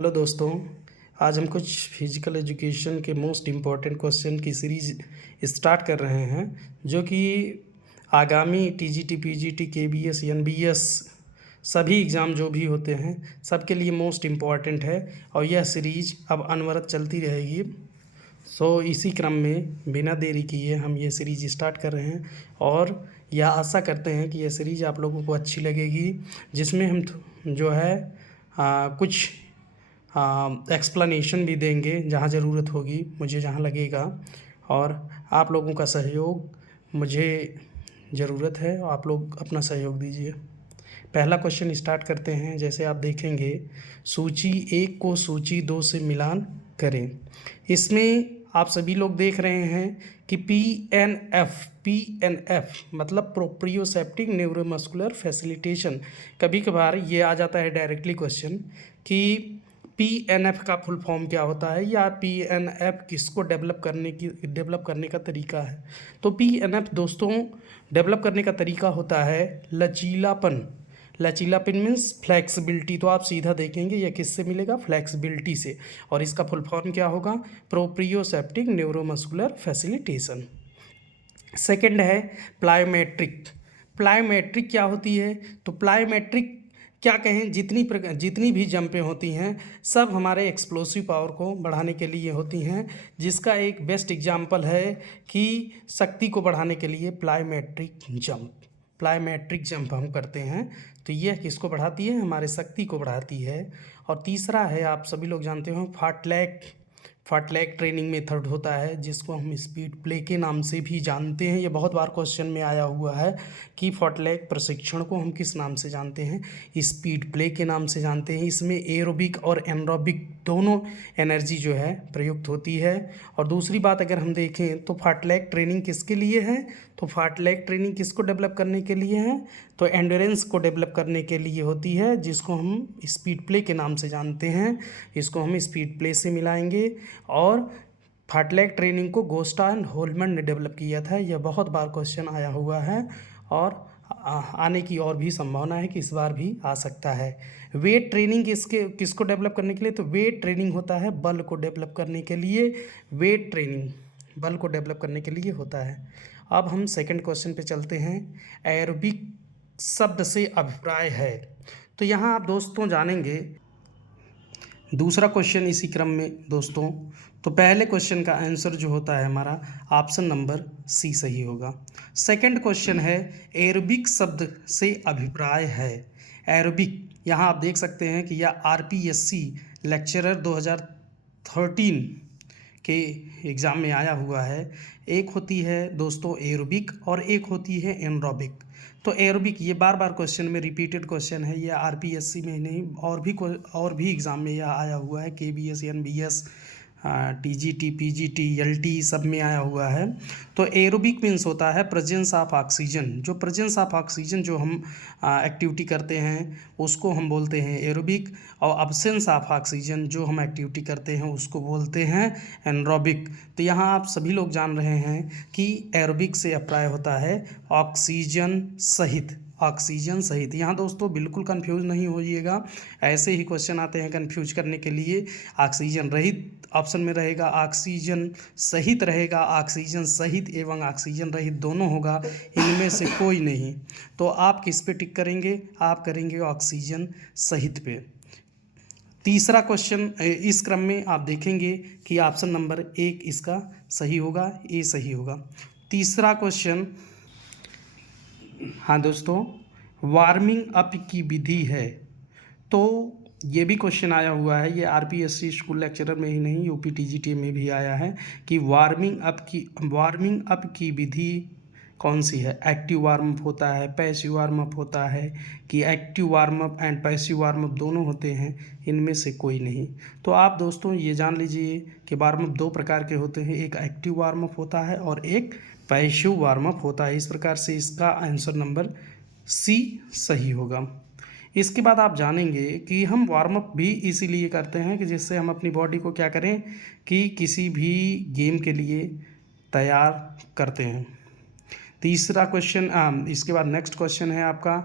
Hello दोस्तों। आज हम कुछ फिजिकल एजुकेशन के मोस्ट इम्पॉर्टेंट क्वेश्चन की सीरीज स्टार्ट कर रहे हैं, जो कि आगामी टीजीटी, पीजीटी, केबीएस, एनबीएस सभी एग्ज़ाम जो भी होते हैं सबके लिए मोस्ट इम्पॉर्टेंट है। और यह सीरीज अब अनवरत चलती रहेगी। इसी क्रम में बिना देरी किए हम ये सीरीज स्टार्ट कर रहे हैं और यह आशा करते हैं कि यह सीरीज आप लोगों को अच्छी लगेगी, जिसमें हम जो है कुछ एक्सप्लेनेशन भी देंगे जहाँ ज़रूरत होगी, मुझे जहाँ लगेगा, और आप लोगों का सहयोग मुझे ज़रूरत है। आप लोग अपना सहयोग दीजिए। पहला क्वेश्चन स्टार्ट करते हैं। जैसे आप देखेंगे, सूची 1 को सूची 2 से मिलान करें। इसमें आप सभी लोग देख रहे हैं कि पी एन एफ मतलब प्रोप्रियोसेप्टिक न्यूरोमस्कुलर फैसिलिटेशन। कभी कभार ये आ जाता है डायरेक्टली क्वेश्चन कि पीएनएफ का फुल फॉर्म क्या होता है, या पीएनएफ किसको डेवलप करने का तरीका है। तो पीएनएफ दोस्तों डेवलप करने का तरीका होता है लचीलापन। लचीलापन मीन्स फ्लेक्सिबिलिटी। तो आप सीधा देखेंगे यह किससे मिलेगा, फ्लेक्सिबिलिटी से। और इसका फुल फॉर्म क्या होगा, प्रोप्रियोसेप्टिक न्यूरोमस्कुलर फैसिलिटेशन। सेकंड है प्लायोमेट्रिक। प्लायोमेट्रिक क्या होती है, तो प्लायोमेट्रिक क्या कहें, जितनी भी जंपें होती हैं सब हमारे एक्सप्लोसिव पावर को बढ़ाने के लिए होती हैं, जिसका एक बेस्ट एग्जांपल है कि शक्ति को बढ़ाने के लिए प्लायोमेट्रिक जंप हम करते हैं। तो यह किसको बढ़ाती है, हमारे शक्ति को बढ़ाती है। और तीसरा है, आप सभी लोग जानते हो, फार्टलैग ट्रेनिंग मेथड होता है, जिसको हम स्पीड प्ले के नाम से भी जानते हैं। ये बहुत बार क्वेश्चन में आया हुआ है कि फार्टलैग प्रशिक्षण को हम किस नाम से जानते हैं, स्पीड प्ले के नाम से जानते हैं। इसमें एरोबिक और एनरोबिक दोनों एनर्जी जो है प्रयुक्त होती है। और दूसरी बात अगर हम देखें तो फार्टलैग ट्रेनिंग किसके लिए है, तो फार्टलैग ट्रेनिंग किसको डेवलप करने के लिए है, तो एंड्योरेंस को डेवलप करने के लिए होती है, जिसको हम स्पीड प्ले के नाम से जानते हैं। इसको हम स्पीड प्ले से मिलाएंगे। और फार्टलैग ट्रेनिंग को गोस्टा एंड होलमैन ने डेवलप किया था। यह बहुत बार क्वेश्चन आया हुआ है और आने की और भी संभावना है कि इस बार भी आ सकता है। वेट ट्रेनिंग किसको डेवलप करने के लिए, तो वेट ट्रेनिंग होता है बल को डेवलप करने के लिए। वेट ट्रेनिंग बल को डेवलप करने के लिए होता है। अब हम सेकंड क्वेश्चन पे चलते हैं। एरोबिक शब्द से अभिप्राय है। तो यहाँ आप दोस्तों जानेंगे दूसरा क्वेश्चन इसी क्रम में दोस्तों। तो पहले क्वेश्चन का आंसर जो होता है हमारा ऑप्शन नंबर सी सही होगा। सेकंड क्वेश्चन है, एरोबिक शब्द से अभिप्राय है। एरोबिक यहाँ आप देख सकते हैं कि यह आरपीएससी लेक्चरर 2013 के एग्ज़ाम में आया हुआ है। एक होती है दोस्तों एरोबिक और एक होती है एनरोबिक। तो एरोबिक ये बार बार क्वेश्चन में रिपीटेड क्वेश्चन है, ये आरपीएससी में नहीं और भी एग्ज़ाम में यह आया हुआ है, KBS, NBS, TGT, PGT, LT सब में आया हुआ है। तो एरोबिक मीन्स होता है प्रेजेंस ऑफ ऑक्सीजन। जो प्रेजेंस ऑफ ऑक्सीजन जो हम एक्टिविटी करते हैं उसको हम बोलते हैं एरोबिक, और अब्सेंस ऑफ ऑक्सीजन जो हम एक्टिविटी करते हैं उसको बोलते हैं एनरोबिक। तो यहाँ आप सभी लोग जान रहे हैं कि एरोबिक से अप्लाई होता है ऑक्सीजन सहित। ऑक्सीजन सहित यहाँ दोस्तों बिल्कुल कंफ्यूज नहीं होइएगा, ऐसे ही क्वेश्चन आते हैं कंफ्यूज करने के लिए। ऑक्सीजन रहित ऑप्शन में रहेगा, ऑक्सीजन सहित रहेगा, ऑक्सीजन सहित एवं ऑक्सीजन रहित दोनों होगा, इनमें से कोई नहीं। तो आप किस पे टिक करेंगे, आप करेंगे ऑक्सीजन सहित पे। तीसरा क्वेश्चन इस क्रम में आप देखेंगे कि ऑप्शन नंबर 1 इसका सही होगा, ए सही होगा। तीसरा क्वेश्चन, हाँ दोस्तों, वार्मिंग अप की विधि है। तो ये भी क्वेश्चन आया हुआ है, ये आरपीएससी स्कूल लेक्चरर में ही नहीं यूपी टीजीटी में भी आया है कि वार्मिंग अप की विधि कौन सी है। एक्टिव वार्म अप होता है, पैसिव वार्म अप होता है, कि active warm up and passive warm up दोनों होते हैं, इनमें से कोई नहीं। तो आप दोस्तों ये जान लीजिए कि वार्म अप 2 प्रकार के होते हैं, एक एक्टिव वार्म अप होता है और एक पैसिव वार्म अप होता है। इस प्रकार से इसका आंसर नंबर सी सही होगा। इसके बाद आप जानेंगे कि हम वार्म अप भी इसीलिए करते हैं कि जिससे हम अपनी बॉडी को क्या करें, कि किसी भी गेम के लिए तैयार करते हैं। तीसरा क्वेश्चन, इसके बाद नेक्स्ट क्वेश्चन है आपका,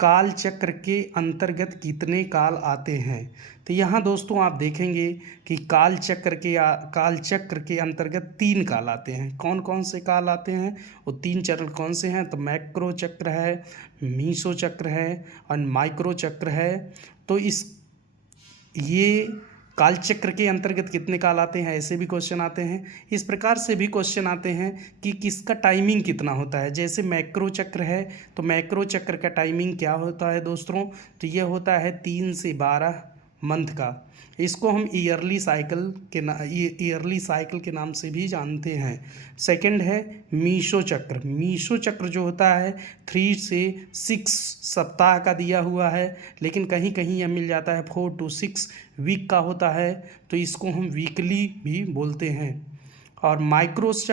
काल चक्र के अंतर्गत कितने काल आते हैं? तो यहाँ दोस्तों आप देखेंगे कि काल चक्र के अंतर्गत 3 काल आते हैं। कौन कौन से काल आते हैं? वो 3 चरण कौन से हैं? तो मैक्रो चक्र है, मीसो चक्र है और माइक्रो चक्र है। तो ये काल चक्र के अंतर्गत कितने काल आते हैं, ऐसे भी क्वेश्चन आते हैं। इस प्रकार से भी क्वेश्चन आते हैं कि किसका टाइमिंग कितना होता है। जैसे मैक्रो चक्र है तो मैक्रो चक्र का टाइमिंग क्या होता है दोस्तों? तो ये होता है 3 से 12 मंथ का। इसको हम ईयरली साइकिल के नाम से भी जानते हैं। सेकंड है मीसो चक्र। मीसो चक्र जो होता है 3 से 6 सप्ताह का दिया हुआ है, लेकिन कहीं कहीं यह मिल जाता है 4 to 6 वीक का होता है, तो इसको हम वीकली भी बोलते हैं। और माइक्रोस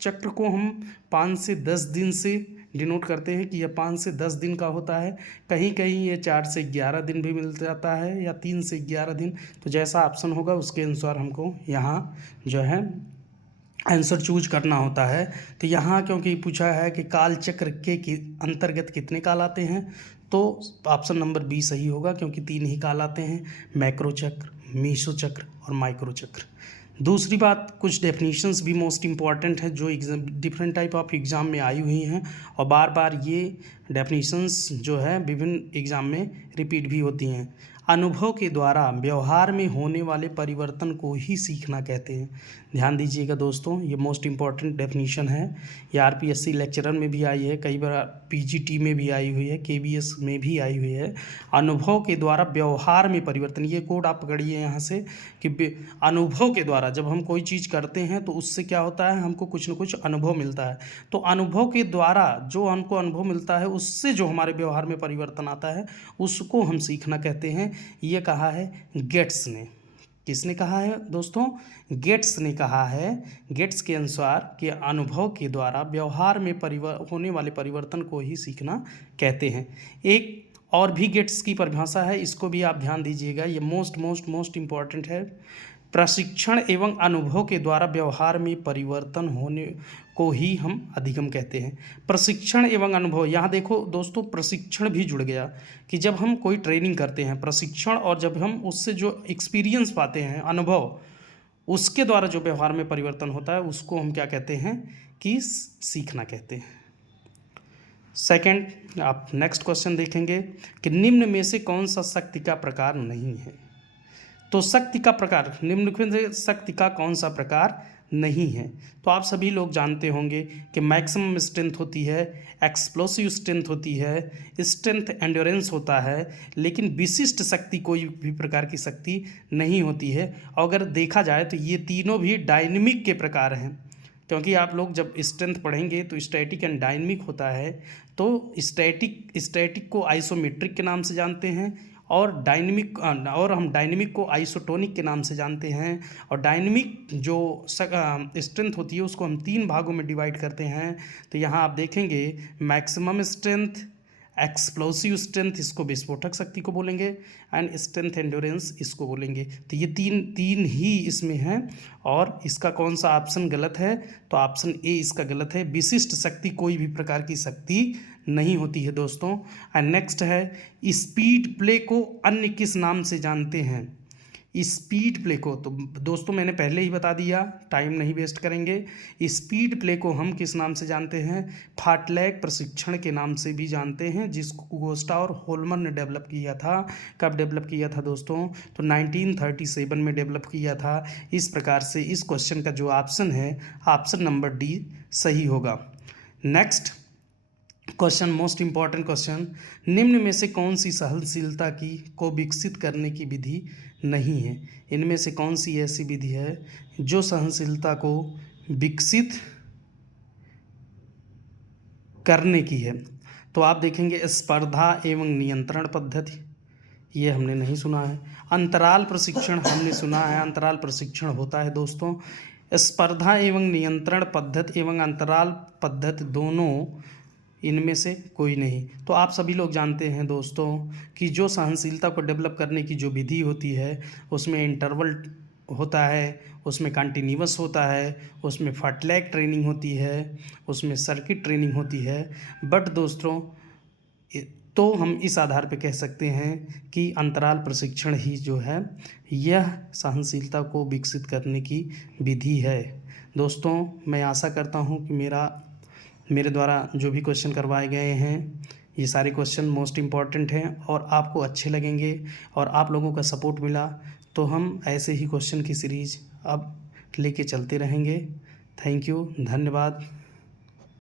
चक्र को हम 5 से 10 दिन से डिनोट करते हैं कि यह 5 से 10 दिन का होता है। कहीं कहीं ये 4 से 11 दिन भी मिल जाता है या 3 से 11 दिन। तो जैसा ऑप्शन होगा उसके अनुसार हमको यहाँ जो है आंसर चूज करना होता है। तो यहाँ क्योंकि पूछा है कि काल चक्र के अंतर्गत कितने काल आते हैं, तो ऑप्शन नंबर बी सही होगा, क्योंकि 3 ही काल आते हैं, मैक्रो चक्र, मीसो चक्र और माइक्रो चक्र। दूसरी बात, कुछ डेफिनेशंस भी मोस्ट इम्पॉर्टेंट है जो डिफरेंट टाइप ऑफ एग्ज़ाम में आई हुई हैं और बार बार ये डेफिनेशंस जो है विभिन्न एग्ज़ाम में रिपीट भी होती हैं। अनुभव के द्वारा व्यवहार में होने वाले परिवर्तन को ही सीखना कहते हैं। ध्यान दीजिएगा दोस्तों, ये मोस्ट इम्पॉर्टेंट डेफिनेशन है। ये आरपीएससी लेक्चरर में भी आई है, कई बार पीजीटी में भी आई हुई है, केबीएस में भी आई हुई है। अनुभव के द्वारा व्यवहार में परिवर्तन, ये कोड आप पकड़िए यहाँ से कि अनुभव के द्वारा जब हम कोई चीज़ करते हैं तो उससे क्या होता है, हमको कुछ न कुछ अनुभव मिलता है। तो अनुभव के द्वारा जो हमको अनुभव मिलता है उससे जो हमारे व्यवहार में परिवर्तन आता है उसको हम सीखना कहते हैं। ये कहा है गेट्स ने। किसने कहा है दोस्तों? गेट्स ने कहा है। गेट्स के अनुसार कि अनुभव के द्वारा व्यवहार में होने वाले परिवर्तन को ही सीखना कहते हैं। एक और भी गेट्स की परिभाषा है, इसको भी आप ध्यान दीजिएगा, ये मोस्ट इम्पॉर्टेंट है। प्रशिक्षण एवं अनुभव के द्वारा व्यवहार में परिवर्तन होने को ही हम अधिगम कहते हैं। प्रशिक्षण एवं अनुभव, यहाँ देखो दोस्तों प्रशिक्षण भी जुड़ गया कि जब हम कोई ट्रेनिंग करते हैं, प्रशिक्षण, और जब हम उससे जो एक्सपीरियंस पाते हैं, अनुभव, उसके द्वारा जो व्यवहार में परिवर्तन होता है उसको हम क्या कहते हैं कि सीखना कहते हैं। सेकंड, आप नेक्स्ट क्वेश्चन देखेंगे कि निम्न में से कौन सा शक्ति का प्रकार नहीं है। तो शक्ति का प्रकार, निम्नलिखित में से शक्ति का कौन सा प्रकार नहीं है? तो आप सभी लोग जानते होंगे कि मैक्सिमम स्ट्रेंथ होती है, एक्सप्लोसिव स्ट्रेंथ होती है, स्ट्रेंथ एंड्योरेंस होता है, लेकिन विशिष्ट शक्ति कोई भी प्रकार की शक्ति नहीं होती है। अगर देखा जाए तो ये तीनों भी डायनेमिक के प्रकार हैं, क्योंकि आप लोग जब स्ट्रेंथ पढ़ेंगे तो स्टैटिक एंड डायनेमिक होता है। तो स्टैटिक को आइसोमेट्रिक के नाम से जानते हैं और हम डायनेमिक को आइसोटोनिक के नाम से जानते हैं। और डायनेमिक जो स्ट्रेंथ होती है उसको हम 3 भागों में डिवाइड करते हैं। तो यहाँ आप देखेंगे मैक्सिमम स्ट्रेंथ, एक्सप्लोसिव स्ट्रेंथ, इसको विस्फोटक शक्ति को बोलेंगे, एंड स्ट्रेंथ एंड्योरेंस इसको बोलेंगे। तो ये तीन ही इसमें हैं। और इसका कौन सा ऑप्शन गलत है? तो ऑप्शन ए इसका गलत है। विशिष्ट शक्ति कोई भी प्रकार की शक्ति नहीं होती है दोस्तों। एंड नेक्स्ट है, स्पीड प्ले को अन्य किस नाम से जानते हैं? स्पीड प्ले को तो दोस्तों मैंने पहले ही बता दिया, टाइम नहीं वेस्ट करेंगे। स्पीड प्ले को हम किस नाम से जानते हैं? फार्टलैग प्रशिक्षण के नाम से भी जानते हैं, जिसको गोस्टा और होलमर ने डेवलप किया था। कब डेवलप किया था दोस्तों? तो 1937 में डेवलप किया था। इस प्रकार से इस क्वेश्चन का जो ऑप्शन है, ऑप्शन नंबर डी सही होगा। Next question, most important question, निम्न में से कौन सी सहनशीलता को विकसित करने की विधि नहीं है? इनमें से कौन सी ऐसी विधि है जो सहनशीलता को विकसित करने की है? तो आप देखेंगे स्पर्धा एवं नियंत्रण पद्धति, ये हमने नहीं सुना है। अंतराल प्रशिक्षण हमने सुना है, अंतराल प्रशिक्षण होता है दोस्तों। स्पर्धा एवं नियंत्रण पद्धति एवं अंतराल पद्धति दोनों, इनमें से कोई नहीं। तो आप सभी लोग जानते हैं दोस्तों कि जो सहनशीलता को डेवलप करने की जो विधि होती है उसमें इंटरवल होता है, उसमें कंटिन्यूअस होता है, उसमें फार्टलैग ट्रेनिंग होती है, उसमें सर्किट ट्रेनिंग होती है। बट दोस्तों तो हम इस आधार पे कह सकते हैं कि अंतराल प्रशिक्षण ही जो है यह सहनशीलता को विकसित करने की विधि है। दोस्तों, मैं आशा करता हूँ कि मेरे द्वारा जो भी क्वेश्चन करवाए गए हैं ये सारे क्वेश्चन मोस्ट इम्पॉर्टेंट हैं और आपको अच्छे लगेंगे और आप लोगों का सपोर्ट मिला तो हम ऐसे ही क्वेश्चन की सीरीज़ अब लेके चलते रहेंगे। थैंक यू, धन्यवाद।